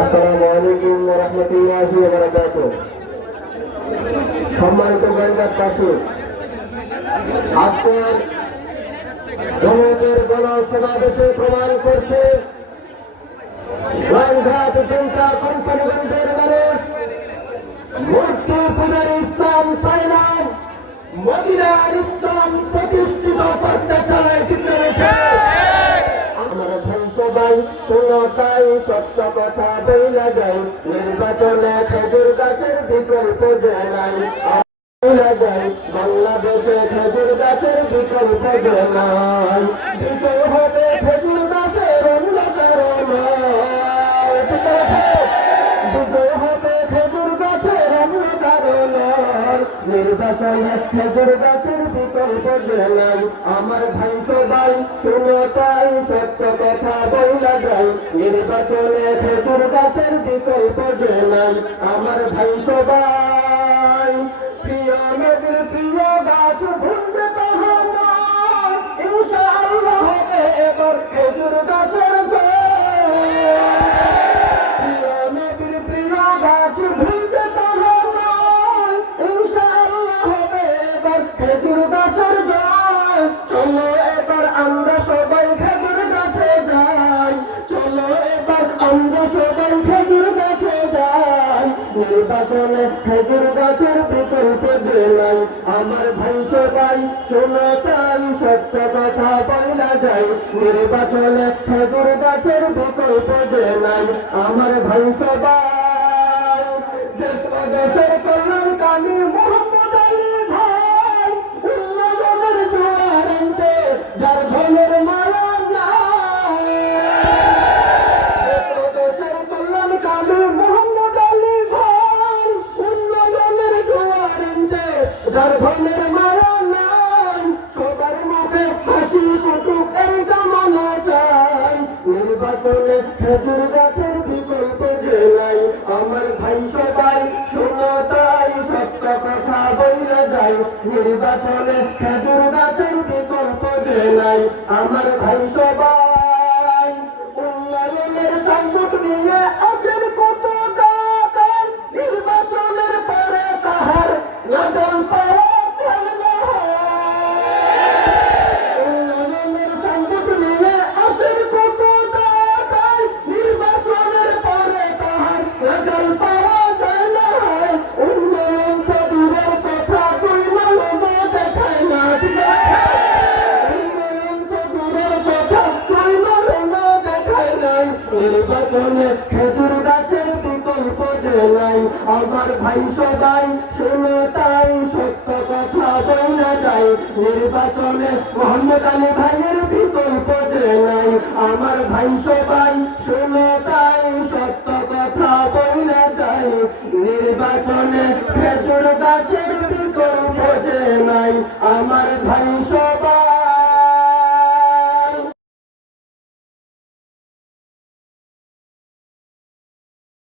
আসসালামু আলাইকুম ওয়া রাহমাতুল্লাহি ওয়া বারাকাতুহু সম্মানিত গণদাসবাসী আজকের জনগণের গণসমাবেশে প্রমাণ করছে রায়ঘাট জনতা কোম্পানিগঞ্জের মানুষ, মূর্তি পূজার ইসলাম চায় না মদিনার ইসলাম প্রতিষ্ঠিত করতে চায় স্বচ্ছ কথা বইলা যায় নির্বাচনে খেজুর গাছের বিকল্প নাই। বইলা যায় বাংলাদেশে খেজুর গাছের বিকল্প নাই। বিজয় হবে খেজুর গাছের বিকল্প যে আমার ভাই সবাই, শুনো তাই, সত্য কথা বইলা যাই নির্বাচনে খেজুর গাছের বিকল্প যে আমার ভাই সবাই, প্রিয় নদীর প্রিয় খেজুর গাছের জয় চলো এবার আমরা সবাই খেজুর গাছে যাই। চলো এবার আমরা সবাই খেজুর গাছে যাই। নির্বাচনে খেজুর গাছের বিকল্প নাই। আমার ভাই সবাই, শোনো তাই, সত্য কথা বলা যায়। নির্বাচনে খেজুর গাছের বিকল্প নাই। আমার ভাই সবাই, দেশ দেশের কল্যাণ আমার ভাই সবাই শোনো তাই, সত্য কথা বইলে যাই। নির্বাচনে খেজুর গাছের বিকল্প আমার ভাই সবাই উন্নয়নের সংকট নিয়ে নির্বাচনে খেজুর গাছের বিকল্প নাই, আমার ভাই সবাই শুনে তাই সত্য কথা বইনা যায়। নির্বাচনে মোহাম্মদ আলী ভাইয়ের বিকল্প নাই, আমার ভাই সবাই শুনে তাই সত্য কথা বইনা যায়। নির্বাচনে খেজুর গাছের বিকল্প নাই, আমার ভাই সবাই